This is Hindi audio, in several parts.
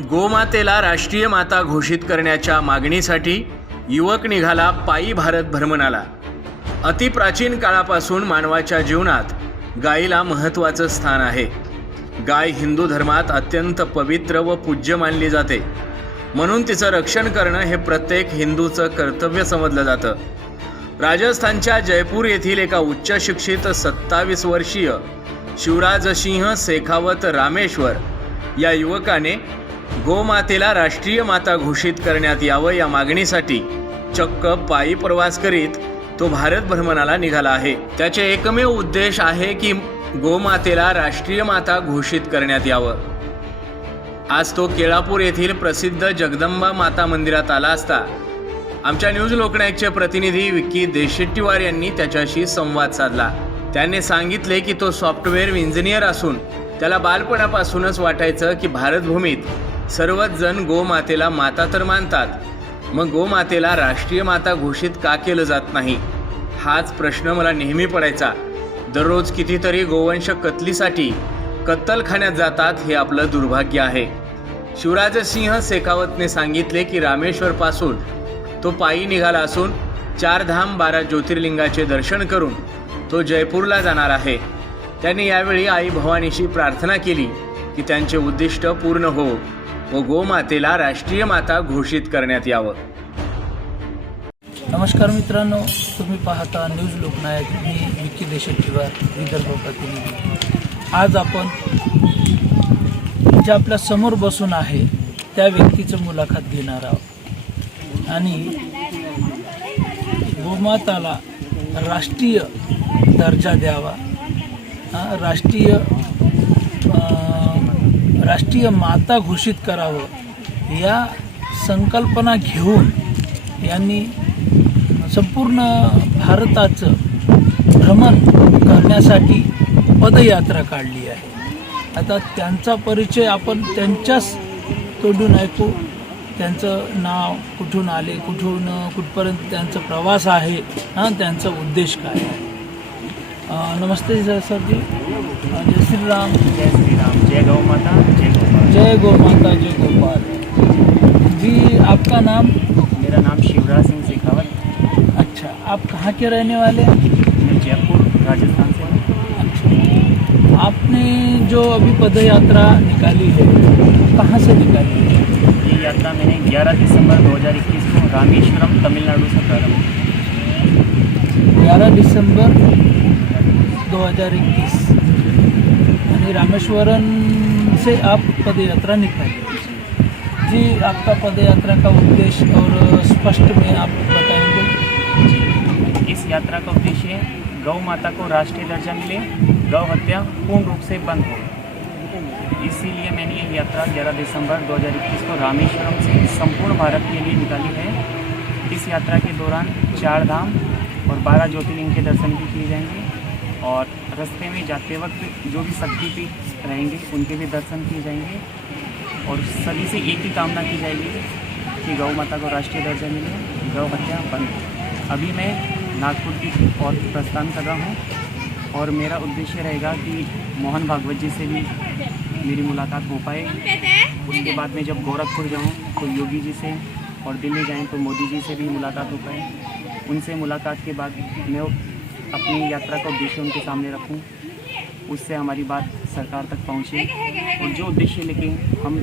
गोमातेला राष्ट्रीय माता घोषित करण्याच्या मागणीसाठी युवक निघाला पायी भारत भ्रमणाला। अतिप्राचीन काळापासून मानवाच्या जीवनात गायीला महत्त्वाचं स्थान आहे। गाय हिंदू धर्मात अत्यंत पवित्र व पूज्य मानली जाते, म्हणून तिचं रक्षण करणं हे प्रत्येक हिंदूचं कर्तव्य समजलं जातं। राजस्थानच्या जयपूर येथील एका उच्च शिक्षित 27 वर्षीय शिवराजसिंह शेखावत रामेश्वर या युवकाने गोमातेला राष्ट्रीय माता घोषित करण्यात यावं या मागणीसाठी चक्क पायी प्रवास करीत तो भारत भ्रमणाला निघाला आहे। त्याचे एकमेव उद्देश आहे की गोमातेला राष्ट्रीय माता घोषित करण्यात यावं। आज तो केळापूर येथील प्रसिद्ध जगदंबा माता मंदिरात आला असता आमच्या न्यूज लोकनायकचे प्रतिनिधी विक्की देशेट्टीवार यांनी त्याच्याशी संवाद साधला। त्याने सांगितले की तो सॉफ्टवेअर इंजिनियर असून त्याला बालपणापासूनच वाटायचं की भारतभूमीत सर्वच जण गोमातेला माता तर मानतात, मग गोमातेला राष्ट्रीय माता घोषित का केलं जात नाही, हाच प्रश्न मला नेहमी पडायचा। दररोज कितीतरी गोवंश कत्तलीसाठी कत्तलखान्यात जातात, हे आपलं दुर्भाग्य आहे। शिवराजसिंह शेखावतने सांगितले की रामेश्वरपासून तो पायी निघाला असून 4 धाम 12 ज्योतिर्लिंगाचे दर्शन करून तो जयपूरला जाणार आहे। त्यांनी यावेळी आई भवानीशी प्रार्थना केली की त्यांचे उद्दिष्ट पूर्ण हो व गोमातेला राष्ट्रीय माता घोषित करण्यात यावं। नमस्कार मित्रांनो, तुम्ही पाहता न्यूज लोकनायक। मी विक्की देशेट्टीवार, विदर्भ प्रतिनिधी। आज आपण जे आपल्या समोर बसून आहे त्या व्यक्तीचं मुलाखत घेणार आहोत आणि गोमाताला राष्ट्रीय दर्जा द्यावा, राष्ट्रीय माता घोषित करावं या संकल्पना घेऊन यांनी संपूर्ण भारताचं भ्रमण करण्यासाठी पदयात्रा काढली आहे। आता त्यांचा परिचय आपण त्यांच्याच तोंडून ऐकू। त्यांचं नाव, कुठून आले, कुठपर्यंत त्यांचा प्रवास आहे, त्यांचा उद्देश काय आहे। नमस्ते सर जी। जय श्री राम। जय श्री राम। जय गौ माता, जय गोपाल। जय गौ माता, जय गोपाल जी। आपका नाम? मेरा नाम शिवराज सिंह शेखावत। अच्छा, आप कहाँ के रहने वाले हैं? मैं जयपुर राजस्थान से हूँ। अच्छा, आपने जो अभी पदयात्रा निकाली है, कहाँ से निकाली है? ये यात्रा मैंने 11 दिसंबर 2021 को रामेश्वरम तमिलनाडु से प्रारंभ की। 11 दिसंबर 2021 यानी रामेश्वरम से आप पदयात्रा निकाली। जी, आपका पदयात्रा का उद्देश्य और स्पष्ट में आप बताएंगे? इस यात्रा का उद्देश्य गौ माता को राष्ट्रीय दर्जा मिले, गौ हत्या पूर्ण रूप से बंद हो। इसीलिए मैंने ये यात्रा 11 दिसंबर 2021 को रामेश्वरम से संपूर्ण भारत के लिए निकाली है। इस यात्रा के दौरान 4 धाम और 12 ज्योतिर्लिंग के दर्शन भी किए जाएंगे और रास्ते में जाते वक्त जो भी शक्तिपीठ रहेंगे उनके भी दर्शन किए जाएंगे और सभी से एक ही कामना की जाएगी कि गौ माता को राष्ट्रीय दर्जा मिले, गौ हत्या बंद हो। अभी मैं नागपुर की ओर प्रस्थान कर रहा हूँ और मेरा उद्देश्य रहेगा कि मोहन भागवत जी से भी मेरी मुलाकात हो पाए। उसके बाद में जब गोरखपुर जाऊँ तो योगी जी से, और दिल्ली जाएँ तो मोदी जी से भी मुलाकात हो पाए। उनसे मुलाकात के बाद मैं अपनी यात्रा का उद्देश्य उनके सामने रखूं, उससे हमारी बात सरकार तक पहुंचे और जो उद्देश्य लेके हम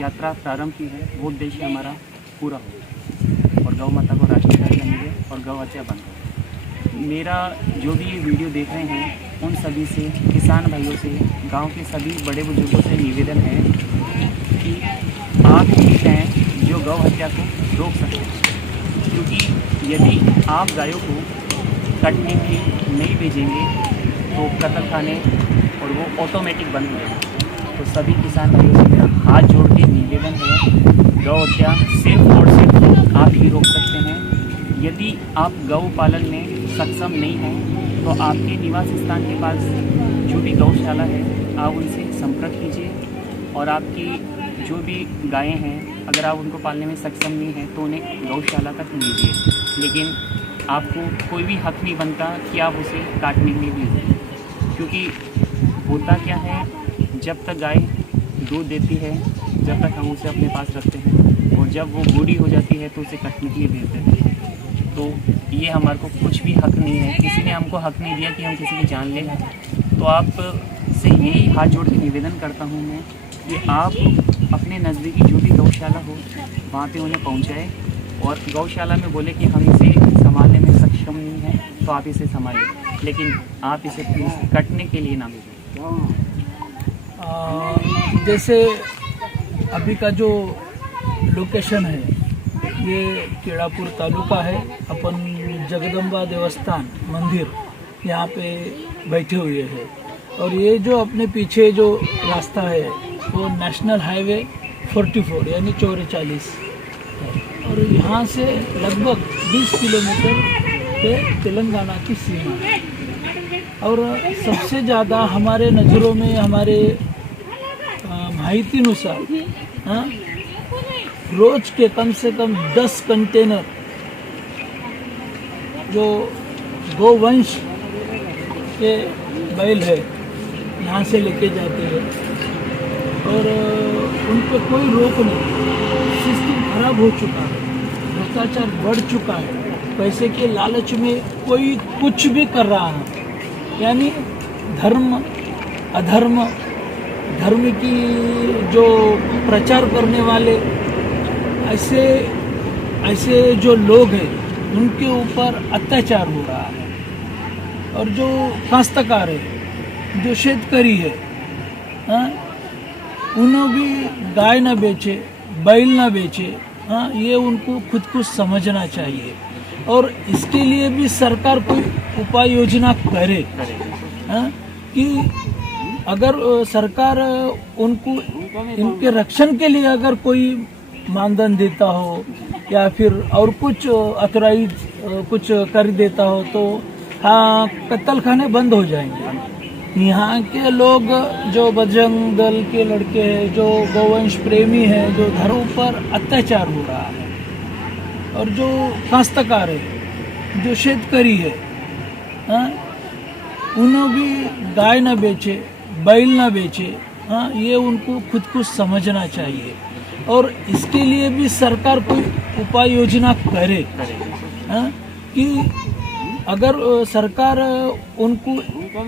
यात्रा प्रारंभ की है वो उद्देश्य हमारा पूरा हो और गौ माता को राष्ट्रीय दर्जा मिले और गौ हत्या बंद हो। मेरा जो भी ये वीडियो देख रहे हैं उन सभी से, किसान भाइयों से, गांव के सभी बड़े बुजुर्गों से निवेदन है कि आप ही हैं जो गौ हत्या को रोक सकते हैं, क्योंकि यदि आप गायों को कटने के लिए नहीं भेजेंगे तो कत्लखाने और वो ऑटोमेटिक बंद हो जाएंगे। तो सभी किसान भाइयों से मेरा हाथ जोड़ के निवेदन है, गौ हत्या सिर्फ और सिर्फ आप ही रोक सकते हैं। यदि आप गौ पालन में सक्षम नहीं हैं तो आपके निवास स्थान के पास जो भी गौशाला है आप उनसे संपर्क कीजिए और आपकी जो भी गायें हैं अगर आप उनको पालने में सक्षम नहीं हैं तो उन्हें गौशाला तक लीजिए, लेकिन आपको कोई भी हक नहीं बनता कि आप उसे काटने के लिए भेजें, क्योंकि होता क्या है, जब तक गाय दूध देती है जब तक हम उसे अपने पास रखते हैं, और जब वो बूढ़ी हो जाती है तो उसे कटने के लिए भेज देते हैं। तो ये हमारे को कुछ भी हक नहीं है, किसी ने हमको हक नहीं दिया कि हम किसी की जान लें। तो आप से यही हाथ जोड़ के निवेदन करता हूँ मैं कि आप अपने नज़दीकी जो भी गौशाला हो वहाँ पे उन्हें पहुँचाएँ, और गौशाला में बोले कि हम इसे संभालने में सक्षम नहीं हैं तो आप इसे संभालें, लेकिन आप इसे प्लीज़ कटने के लिए ना भेजें। जैसे अभी का जो लोकेशन है ये केड़ापुर तालुका है, अपन जगदम्बा देवस्थान मंदिर यहाँ पे बैठे हुए हैं, और ये जो अपने पीछे जो रास्ता है वो नेशनल हाईवे 44 यानी 44 है, और यहाँ से लगभग 20 किलोमीटर पे तेलंगाना की सीमा है। और सबसे ज़्यादा हमारे नज़रों में, हमारे माहितीनुसार रोज के कम से कम 10 कंटेनर जो गोवंश के बैल है यहाँ से लेके जाते हैं, और उन पर कोई रोक नहीं। सिस्टम खराब हो चुका है, भ्रष्टाचार बढ़ चुका है, पैसे के लालच में कोई कुछ भी कर रहा है। यानी धर्म अधर्म, धर्म की जो प्रचार करने वाले ऐसे जो लोग हैं उनके ऊपर अत्याचार हो रहा है। और जो काश्तकार है, जो शेतकरी है, उन्हें भी गाय ना बेचे, बैल ना बेचे, ये उनको खुद को समझना चाहिए, और इसके लिए भी सरकार कोई उपाय योजना करे। कि अगर सरकार उनको इनके रक्षण के लिए अगर कोई मानधन देता हो या फिर और कुछ अथोराइज कुछ कर देता हो तो हाँ, कत्ल खाने बंद हो जाएंगे। यहाँ के लोग जो बजरंग दल के लड़के हैं, जो गौवंश प्रेमी हैं, जो धर्म पर अत्याचार हो रहा है, और जो काश्तकार है, जो शेतकरी है, उन्हें भी गाय ना बेचे, बैल ना बेचे, ये उनको खुद को समझना चाहिए, और इसके लिए भी सरकार कोई उपाय योजना करे। कि अगर सरकार उनको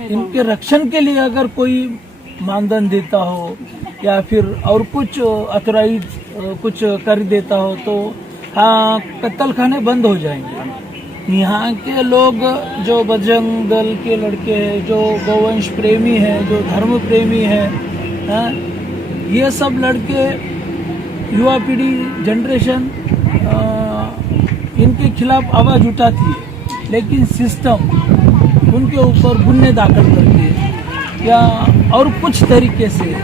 इनके रक्षण के लिए अगर कोई मानधन देता हो या फिर और कुछ अथोराइज कुछ कर देता हो तो हाँ, कत्ल खाने बंद हो जाएंगे। यहाँ के लोग जो बजरंग दल के लड़के हैं, जो गौवंश प्रेमी हैं, जो धर्म प्रेमी हैं, ये सब लड़के युवा पीढ़ी जनरेशन इनके खिलाफ आवाज़ उठाती है, लेकिन सिस्टम उनके ऊपर गुन्हे दाखिल करके या और कुछ तरीके से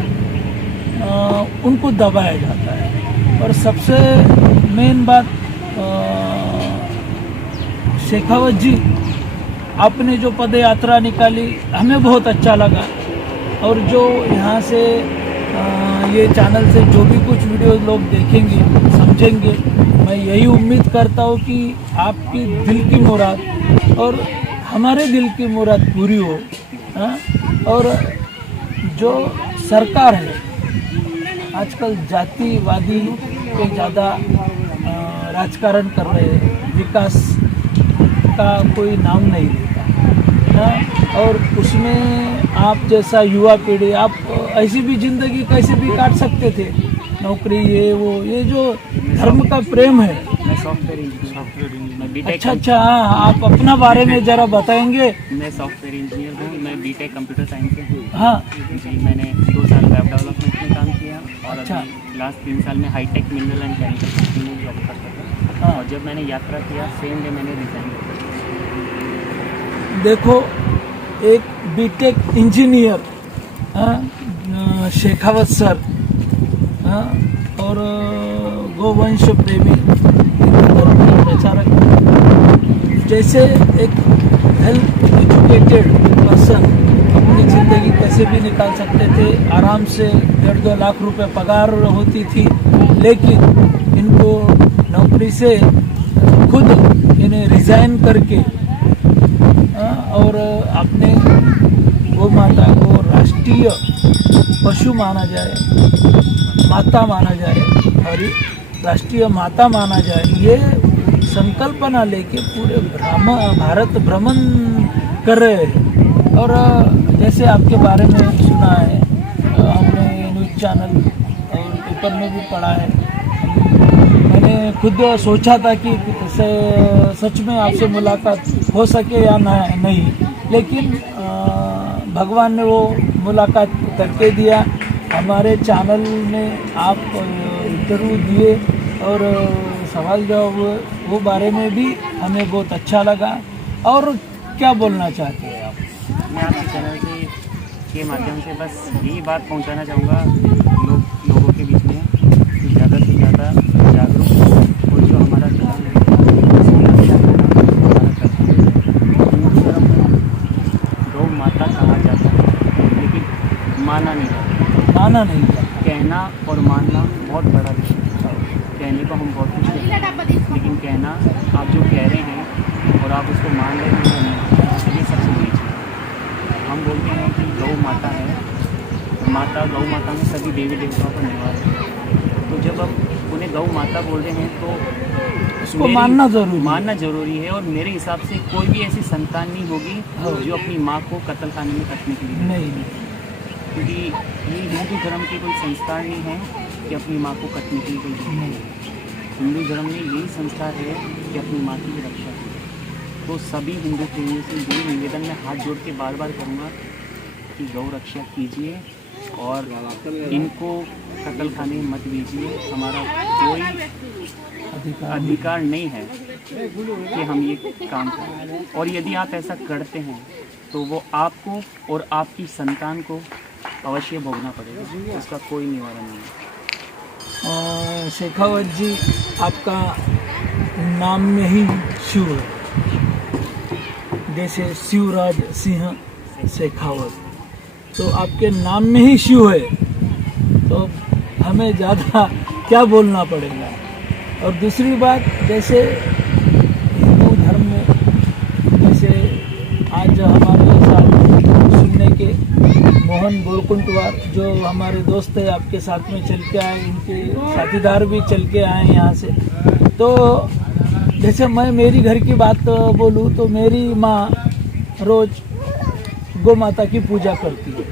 उनको दबाया जाता है। और सबसे मेन बात, शेखावत जी आपने जो पद यात्रा निकाली हमें बहुत अच्छा लगा, और जो यहाँ से ये चैनल से जो भी कुछ वीडियो लोग देखेंगे समझेंगे, मैं यही उम्मीद करता हूँ कि आपकी दिल की मुराद और हमारे दिल की मुराद पूरी हो। और जो सरकार है आजकल जातिवादी पे ज़्यादा राजकारण कर रहे हैं, विकास का कोई नाम नहीं लेता, और उसमें आप जैसा युवा पीढ़ी, आप ऐसी भी ज़िंदगी कैसे भी काट सकते थे, नौकरी ये वो, ये जो धर्म का प्रेम है। मैं सॉफ्टवेयर इंजीनियर, अच्छा, हाँ, आप अपना बारे में ज़रा बताएंगे। मैं सॉफ्टवेयर इंजीनियर हूँ, मैं बीटेक कंप्यूटर साइंस से हूँ। हाँ जी, मैंने 2 साल वेब डेवलपमेंट में काम किया, और अच्छा। अभी लास्ट 3 साल में hitech mineral and chemical company में जॉब करता था। हाँ। और जब मैंने यात्रा किया सेम डे मैंने रिजाइन किया। देखो, एक बीटेक इंजीनियर शेखावत सर, और गोवंश प्रेमी प्रचारक, जैसे एक वेल एजुकेटेड पर्सन अपनी ज़िंदगी कैसे भी निकाल सकते थे, आराम से 1.5-2 लाख रुपए पगार होती थी, लेकिन इनको नौकरी से खुद इन्हें रिज़ाइन करके और अपने गौ माता को राष्ट्रीय पशु माना जाए, माता माना जाए और राष्ट्रीय माता माना जाए, ये संकल्पना लेके पूरे भारत भ्रमण कर रहे हैं। और जैसे आपके बारे में सुना है, हमने न्यूज़ चैनल और पेपर में भी पढ़ा है, मैंने खुद सोचा था कि सच में आपसे मुलाकात हो सके या नहीं, लेकिन भगवान ने वो मुलाकात करके दिया। हमारे चैनल में आप इंटरव्यू दिए और सवाल जवाब हुए, वो बारे में भी हमें बहुत अच्छा लगा। और क्या बोलना चाहते हैं आप? मैं आपके चैनल के माध्यम से बस यही बात पहुंचाना चाहूँगा लोगों के बीच में कि ज़्यादा से ज़्यादा जागरूक हो और जो हमारा धर्म है गौ माता कहा जाता है, लेकिन माना नहीं जाता। कहना और मानना बहुत बड़ा विषय है। कहने को हम बहुत कुछ कहते हैं, लेकिन कहना आप जो कह रहे हैं और आप उसको मान रहे हैं नहीं, ये सबसे बड़ी चीज़ है। हम बोलते हैं कि गौ माता है, गौ माता में सभी देवी देवताओं का निवास है। तो जब हम उन्हें गौ माता बोल रहे हैं तो उसको मानना जरूरी है। और मेरे हिसाब से कोई भी ऐसी संतान नहीं होगी जो अपनी माँ को कत्ल खाने में कटने के लिए नहीं, क्योंकि ये हिंदू धर्म की कोई संस्कार नहीं है कि अपनी माँ को कटने के लिए कोई नहीं। हिंदू धर्म में यही संस्कार है कि अपनी माँ की रक्षा करें। तो सभी हिंदू प्रेमियों से यही निवेदन मैं हाथ जोड़ के बार बार करूँगा कि गौ रक्षा कीजिए और इनको कत्ल खाने में मत दीजिए। हमारा कोई अधिकार नहीं है कि हम ये काम करें, और यदि आप ऐसा करते हैं तो वो आपको और आपकी संतान को अवश्य भोगना पड़ेगा, उसका कोई निवारण नहीं है। शेखावत जी, आपका नाम में ही शिव है, जैसे शिवराज सिंह शेखावत, तो आपके नाम में ही शिव है, तो हमें ज़्यादा क्या बोलना पड़ेगा। और दूसरी बात, जैसे हिंदू धर्म में जैसे आज हमारे साथ सुनने के मोहन गोरकुंटवार जो हमारे दोस्त है, आपके साथ में चल के आए, इनके साथीदार भी चल के आए यहाँ से। तो जैसे मैं मेरी घर की बात बोलूँ तो मेरी माँ रोज़ गौ माता की पूजा करती है।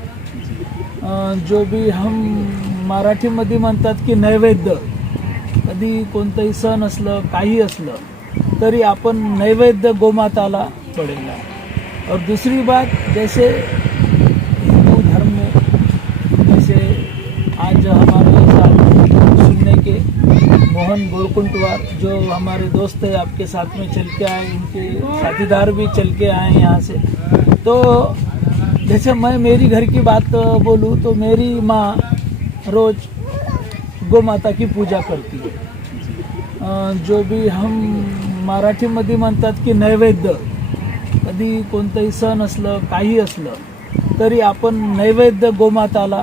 जो भी हम मराठीमध्ये म्हणतात की नैवेद्य, कधी कोणतंही सण असलं काही असलं तरी आपण नैवेद्य गोमाताला पडेगा। और दूसरी बात, जैसे हिंदू धर्म में जैसे आज हमारे साथ सुनने के मोहन गोरकुंटवार जो हमारे दोस्त है, आपके साथ में चल के आए, इनके साथीदार भी चल के आए यहाँ से। तो जैसे मैं मेरी घर की बात बोलूँ तो मेरी माँ रोज़ गौ माता की पूजा करती है। जो भी हम मराठीमध्ये म्हणतात की नैवेद्य, कधी कोणतंही सण असलं काही असलं तरी आपण नैवेद्य गोमाताला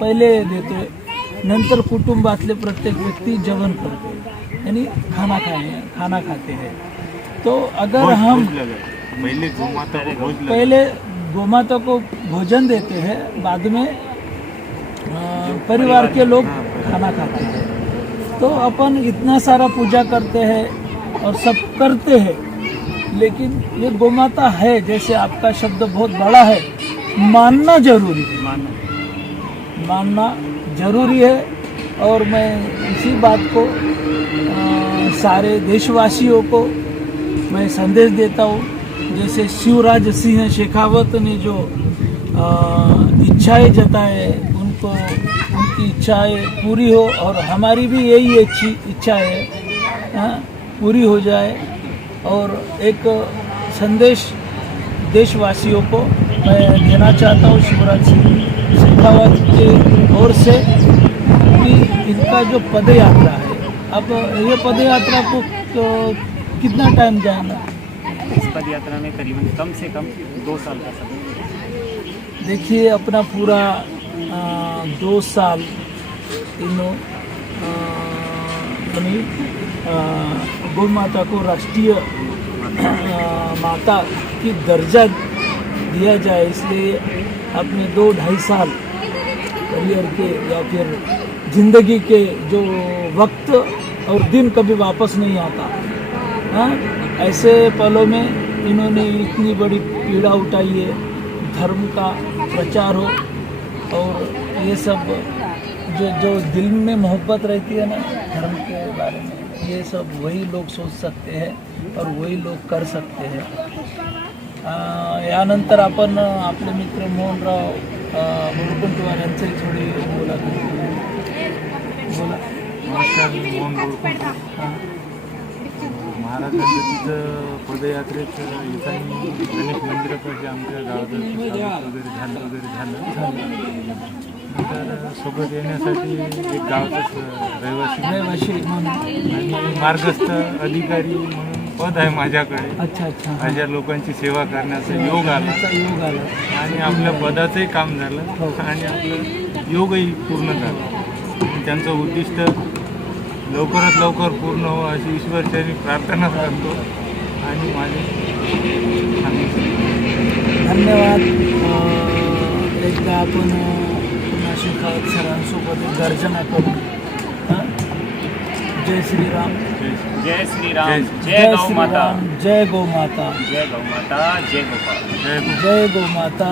पहिले देतो, नंतर कुटुंबातले प्रत्येक व्यक्ती जेवण करते, यानी खाना खाते हैं। तो अगर हम पहले गोमाता को भोजन देते हैं, बाद में परिवार के लोग खाना खाते हैं। तो अपन इतना सारा पूजा करते हैं और सब करते हैं, लेकिन ये गोमाता है, जैसे आपका शब्द बहुत बड़ा है, मानना जरूरी है, मानना जरूरी है। और मैं इसी बात को सारे देशवासियों को मैं संदेश देता हूँ, जैसे शिवराज सिंह शेखावत ने जो इच्छाएं जताए, उनको उनकी इच्छाएं पूरी हो और हमारी भी यही अच्छी इच्छा है पूरी हो जाए। और एक संदेश देशवासियों को मैं देना चाहता हूँ शिवराज सिंह शेखावत के ओर से कि इनका जो पद यात्रा है, अब ये पद यात्रा को कितना टाइम जाएगा? इस पद यात्रा में करीबन कम से कम 2 साल का समय। देखिए, अपना पूरा 2 साल इन्हों गौ माता को राष्ट्रीय माता की दर्जा दिया जाए, इसलिए अपने 2-2.5 साल करियर के या फिर ज़िंदगी के जो वक्त और दिन कभी वापस नहीं आता। हाँ, ऐसे पलों में इन्होंने इतनी बड़ी पीड़ा उठाई है, धर्म का प्रचार हो और ये सब जो दिल में मोहब्बत रहती है ना धर्म के बारे में, ये सब वही लोग सोच सकते हैं और वही लोग कर सकते हैं। यानंतर आपण आपले मित्र मोहनराव बोरकुंटवार यांचंही थोडी मुलाखत घेऊ. बोला. नमस्कार, मी मोहन बोरकुंटवार. महाराजांचं तिथं पदयात्रेत येताना गणेश मंदिरापाशी आमच्या गावात वगैरे झालं. तर सोबत येण्यासाठी एक गावचाच रहिवासी म्हणून. आणि मार्गस्थ अधिकारी म्हणून पद आहे माझ्याकडे. अच्छा अच्छा. अशा लोकांची सेवा करण्याचा योग आला योग आला आणि आपल्या पदाचंही काम झालं आणि आपलं योगही पूर्ण झालं. आणि त्यांचं उद्दिष्ट लवकरात लवकर पूर्ण हो अशी ईश्वरचरणी प्रार्थना करतो आणि माझे धन्यवाद. एकदा आपण पुन्हा शिखावत सरांसोबत गर्जना करू. हां? जय श्रीराम. जय श्री राम. जय गौ माता. जय गौ माता. जय गौ माता. जय गोपाल. जय गौ माता.